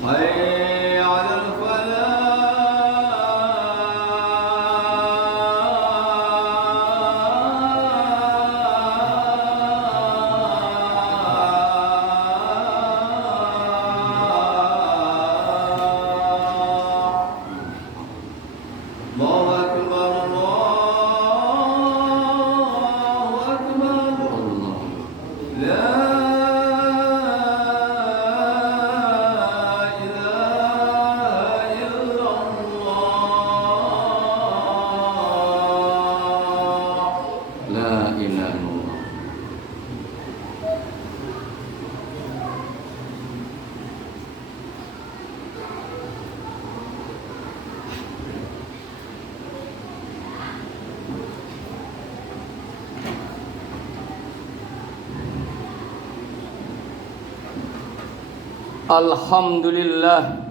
حي على الفلاح. الله أكبر الله أكبر. لا Alhamdulillah.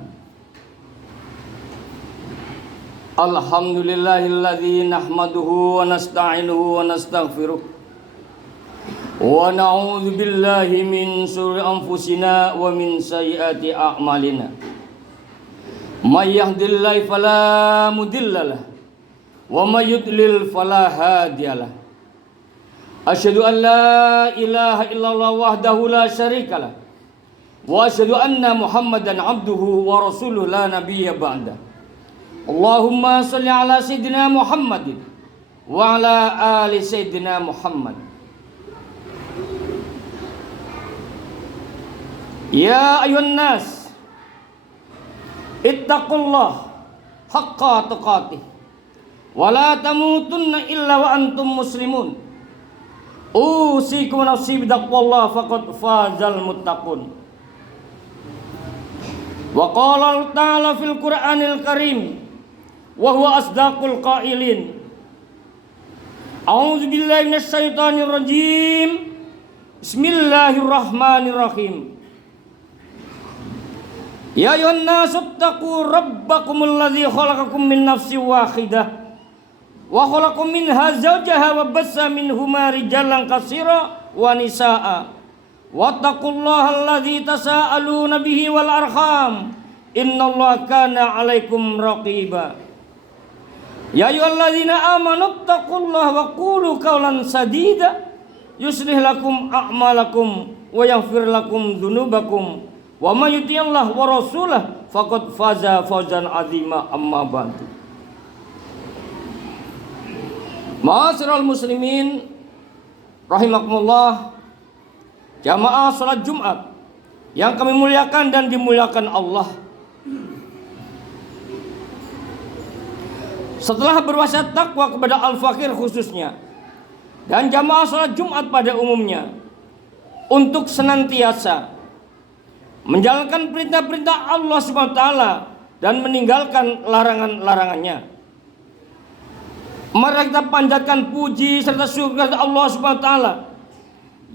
Alhamdulillahilladzi nahmaduhu wa nasta'inuhu wa nastaghfiruh wa na'udzu billahi min shururi anfusina wa min sayyiati a'malina. May yahdihillahu fala mudhillalah wa may yudlil fala hadiyalah. Asyhadu an la ilaha illallah wahdahu la syarikalah wa asyhadu anna Muhammadan abduhu wa rasuluhu la nabiyya ba'da. Allahumma shalli ala sayyidina Muhammadin wa ala ali sayyidina Muhammad. Ya ayuhan nas, ittaqullah haqqa tuqatih wa la tamutunna illa wa antum muslimun. Usikum nafsi bitaqwallah faqad fazal muttaqun. Wa qala ta'ala fil Qur'anil Karim wa huwa asdaqul qailin. A'udzu billahi minasy syaithanir rajim. Bismillahirrahmanirrahim. Ya ayyuhan nasu taqu rabbakumul ladzi khalaqakum min nafsin wahidah wa khalaqakum minha zawjaha wa bassa minhuma rijalan katsira wa nisaa. Wattaqullaha alladzi tasaaluna bihi wal arham innallaha kana 'alaikum raqiba. Ya ayyuhalladzina amanu taqullaha wa qulu qawlan sadida yuslih lakum a'malakum wa yaghfir lakum dzunubakum wa may yuti'illah wa rasulahu faqad faza fawzan 'azima. Amma ba'du. Ma'asyiral muslimin rahimakumullah, jamaah salat Jumat yang kami muliakan dan dimuliakan Allah. Setelah berwasiat takwa kepada Al-Fakir khususnya dan jamaah salat Jumat pada umumnya untuk senantiasa menjalankan perintah-perintah Allah SWT dan meninggalkan larangan-larangannya, mari kita panjatkan puji serta syukur kepada Allah SWT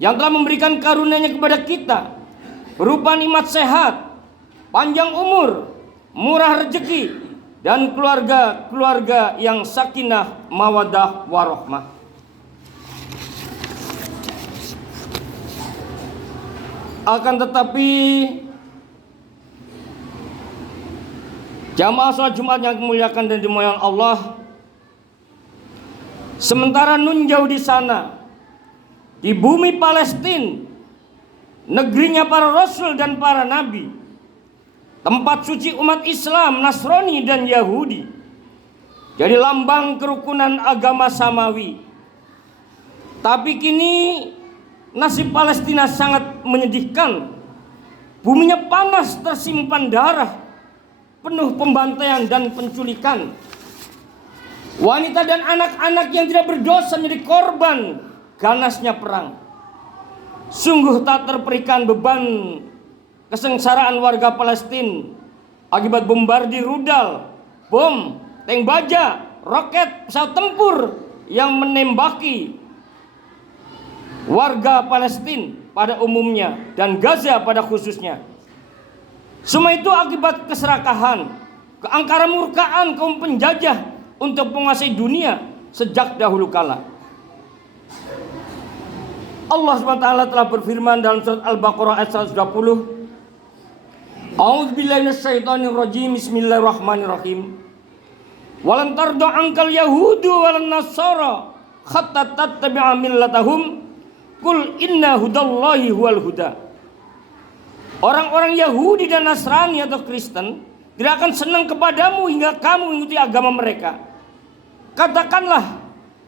yang telah memberikan karunia-Nya kepada kita berupa nikmat sehat, panjang umur, murah rezeki, dan keluarga-keluarga yang sakinah, mawaddah, warahmah. Akan tetapi jamaah salat Jumat yang dimuliakan dan dimuliakan Allah, sementara nun jauh di sana, di bumi Palestina, negerinya para rasul dan para nabi, tempat suci umat Islam, Nasrani dan Yahudi, jadi lambang kerukunan agama samawi. Tapi kini nasib Palestina sangat menyedihkan. Buminya panas, tersimpan darah, penuh pembantaian dan penculikan. Wanita dan anak-anak yang tidak berdosa menjadi korban ganasnya perang. Sungguh tak terperikan beban kesengsaraan warga Palestina akibat bombardir rudal, bom, tank baja, roket, pesawat tempur yang menembaki warga Palestina pada umumnya dan Gaza pada khususnya. Semua itu akibat keserakahan, keangkaran murkaan kaum penjajah untuk menguasai dunia sejak dahulu kala. Allah SWT telah berfirman dalam surat Al-Baqarah ayat 120, A'udzubillahi minasyaitonirrajim. Bismillahirrahmanirrahim. Walan tarda ankal yahudu walan nasara hatta tattabi'a millatahum qul inna hudallahi huwal huda. Orang-orang Yahudi dan Nasrani atau Kristen tidak akan senang kepadamu hingga kamu mengikuti agama mereka. Katakanlah,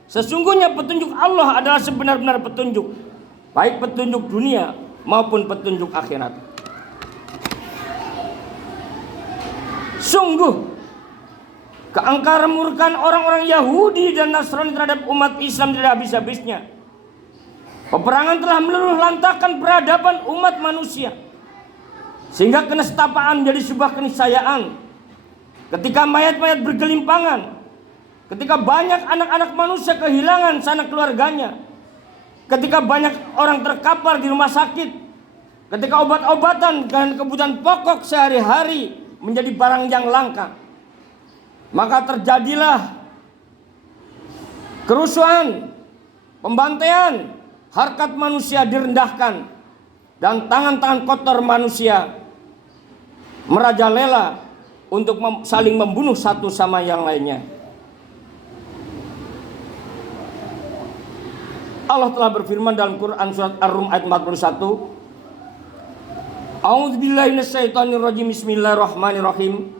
sesungguhnya petunjuk Allah adalah sebenar-benar petunjuk, baik petunjuk dunia maupun petunjuk akhirat. Sungguh keangkaran murkaan orang-orang Yahudi dan Nasrani terhadap umat Islam tidak habis-habisnya. Peperangan telah meluluh lantakan peradaban umat manusia, sehingga kenestapaan menjadi sebuah keniscayaan. Ketika mayat-mayat bergelimpangan, ketika banyak anak-anak manusia kehilangan sanak keluarganya, ketika banyak orang terkapar di rumah sakit, ketika obat-obatan dan kebutuhan pokok sehari-hari menjadi barang yang langka, maka terjadilah kerusuhan, pembantaian, harkat manusia direndahkan, dan tangan-tangan kotor manusia merajalela untuk saling membunuh satu sama yang lainnya. Allah telah berfirman dalam Quran surat Ar-Rum ayat 41. A'udzubillahi minasyaitonirrajim. Bismillahirrahmanirrahim.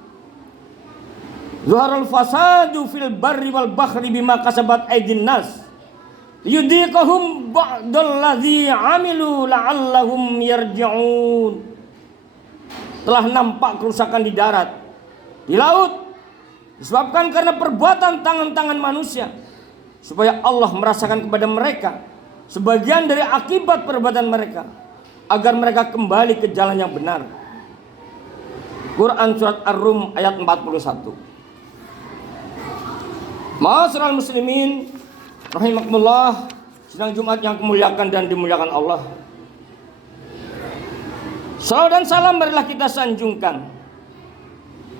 Zuharal fasadu fil barri wal bahri bima kasabat aydin nas yudiqahum ba'dal ladzi amilu la'allahum yarji'un. Telah nampak kerusakan di darat, di laut, disebabkan karena perbuatan tangan-tangan manusia, supaya Allah merasakan kepada mereka sebagian dari akibat perbuatan mereka, agar mereka kembali ke jalan yang benar. Quran surat Ar-Rum ayat 41. Ma'asyiral muslimin rahimakumullah, sidang Jumat yang kemuliakan dan dimuliakan Allah. Salawat dan salam marilah kita sanjungkan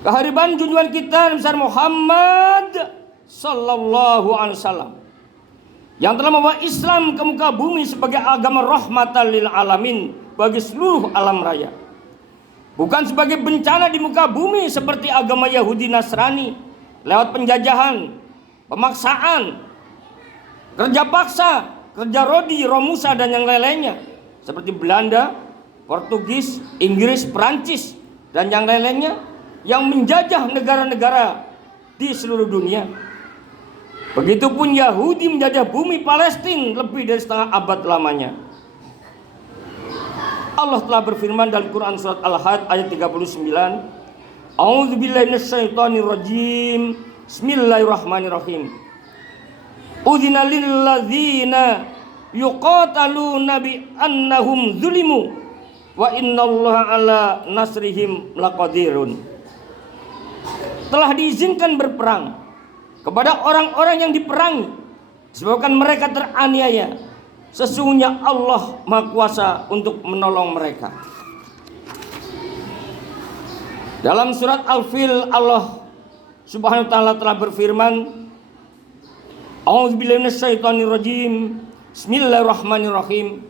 kehadiran junjungan kita Nabi besar Muhammad sallallahu alaihi wasallam, yang telah membawa Islam ke muka bumi sebagai agama rahmatan lil alamin bagi seluruh alam raya, bukan sebagai bencana di muka bumi seperti agama Yahudi Nasrani lewat penjajahan, pemaksaan, kerja paksa, kerja rodi, romusa dan yang lain-lainnya, seperti Belanda, Portugis, Inggris, Perancis dan yang lain-lainnya yang menjajah negara-negara di seluruh dunia. Begitupun Yahudi menjajah bumi Palestina lebih dari setengah abad lamanya. Allah telah berfirman dalam Quran surat Al-Had ayat 39. A'udzubillahi minasyaitonirrajim. Bismillahirrahmanirrahim. Udzina lil ladzina yuqataluna bi annahum zulimu wa innallaha ala nasrihim laqadirun. Telah diizinkan berperang kepada orang-orang yang diperangi disebabkan mereka teraniaya. Sesungguhnya Allah Maha Kuasa untuk menolong mereka. Dalam surat Al-Fil Allah Subhanahu wa taala telah berfirman, A'udzubillahi minasyaitonirrajim. Bismillahirrahmanirrahim.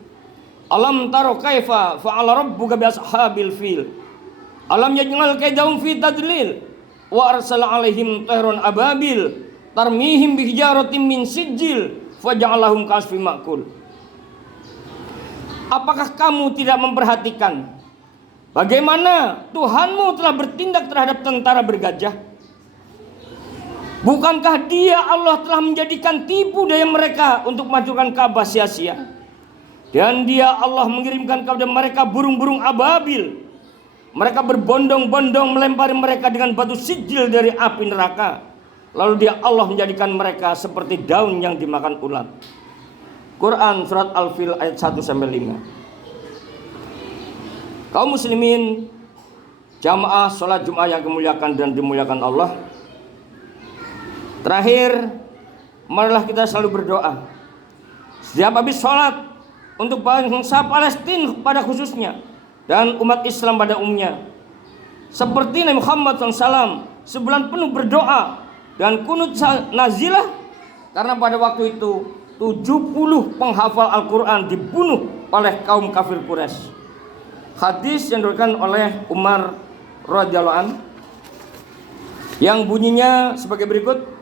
Alam taro kaifa fa'ala rabbuka bi ashabil fil. Alam yaj'al kaidahum fi tadlil wa arsala 'alaihim tayran ababil tarmihim bi hijaratin min sijil faja'alahum ka'asfin ma'kul. Apakah kamu tidak memperhatikan bagaimana Tuhanmu telah bertindak terhadap tentara bergajah? Bukankah Dia Allah telah menjadikan tipu daya mereka untuk memajukan Ka'bah sia-sia? Dan Dia Allah mengirimkan kepada mereka burung-burung ababil. Mereka berbondong-bondong melempari mereka dengan batu sijil dari api neraka. Lalu Dia Allah menjadikan mereka seperti daun yang dimakan ulat. Quran surat Al-Fil ayat 1-5. Kaum muslimin, jamaah sholat Jumat yang kemuliakan dan dimuliakan Allah. Terakhir, marilah kita selalu berdoa setiap habis sholat untuk bangsa Palestina pada khususnya dan umat Islam pada umumnya. Seperti Nabi Muhammad SAW sebulan penuh berdoa dan kunut nazilah, karena pada waktu itu 70 penghafal Al-Quran dibunuh oleh kaum kafir Quraisy. Hadis yang diriwayatkan oleh Umar radhiyallahu an yang bunyinya sebagai berikut.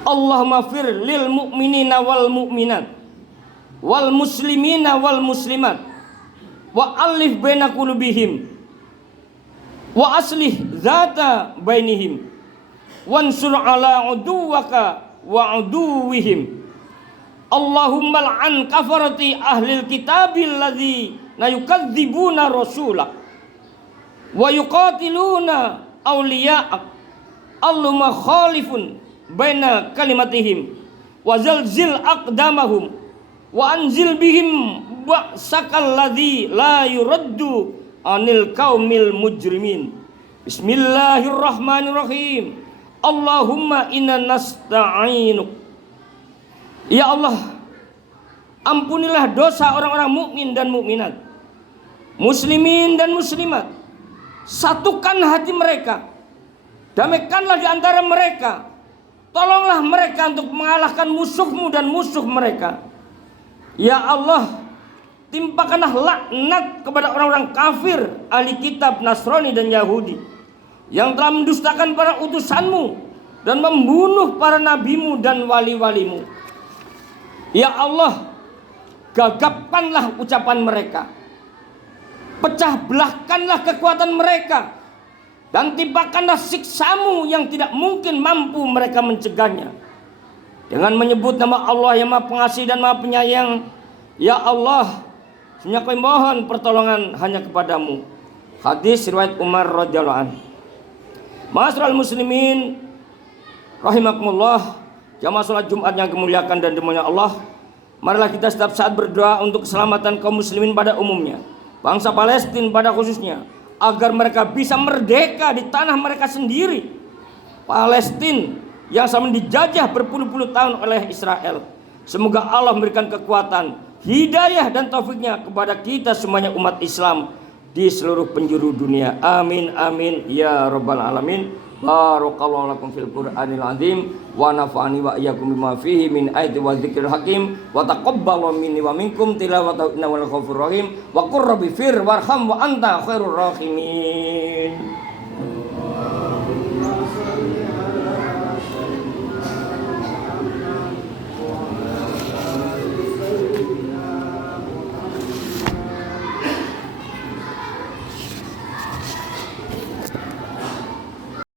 Allahumma fir lil mu'minina wal mu'minat wal muslimina wal muslimat wa alif baina qulubihim wa aslih dzata bainihim wansur ala uduwaka wa uduwihim. Allahumma al'an kafarati ahlil kitabil ladzi yukadzibuna rasulak wa yuqatiluna awliya'ak. Allahumma khalifun baina kalimatihim wa zalzil aqdamahum wa anzil bihim ba'sakal ladzi la yuraddu anil qaumil mujrimin. Bismillahirrahmanirrahim. Allahumma inna nasta'inuk. Ya Allah, ampunilah dosa orang-orang mukmin dan mukminat, muslimin dan muslimat. Satukan hati mereka, damaikanlah di antara mereka. Tolonglah mereka untuk mengalahkan musuhmu dan musuh mereka. Ya Allah, timpakanlah laknat kepada orang-orang kafir, ahli kitab, Nasrani dan Yahudi yang telah mendustakan para utusanmu dan membunuh para nabimu dan wali-walimu. Ya Allah, gagapkanlah ucapan mereka, pecah belahkanlah kekuatan mereka, dan timpakanlah siksamu yang tidak mungkin mampu mereka mencegahnya. Dengan menyebut nama Allah yang Maha Pengasih dan Maha Penyayang, ya Allah, sesungguhnya kami mohon pertolongan hanya kepadamu. Hadis riwayat Umar radhiyallahu anhu. Ma'asyiral muslimin rahimakumullah, jamaah salat Jumat yang kemuliakan dan dimuliakan Allah. Marilah kita setiap saat berdoa untuk keselamatan kaum muslimin pada umumnya, bangsa Palestina pada khususnya, agar mereka bisa merdeka di tanah mereka sendiri. Palestina yang sama dijajah berpuluh-puluh tahun oleh Israel. Semoga Allah memberikan kekuatan, hidayah dan taufiknya kepada kita semuanya umat Islam di seluruh penjuru dunia. Amin amin ya rabbal alamin. Barakallahu lakum fil Qur'anil azim wa nafa'ani wa iyyakum bima fihi min ayati wa dzikril hakim wa taqabbal minni wa minkum tilawatahu innahu al ghafurur rahim wa qur rabbi fir warham wa anta khairur rahimin.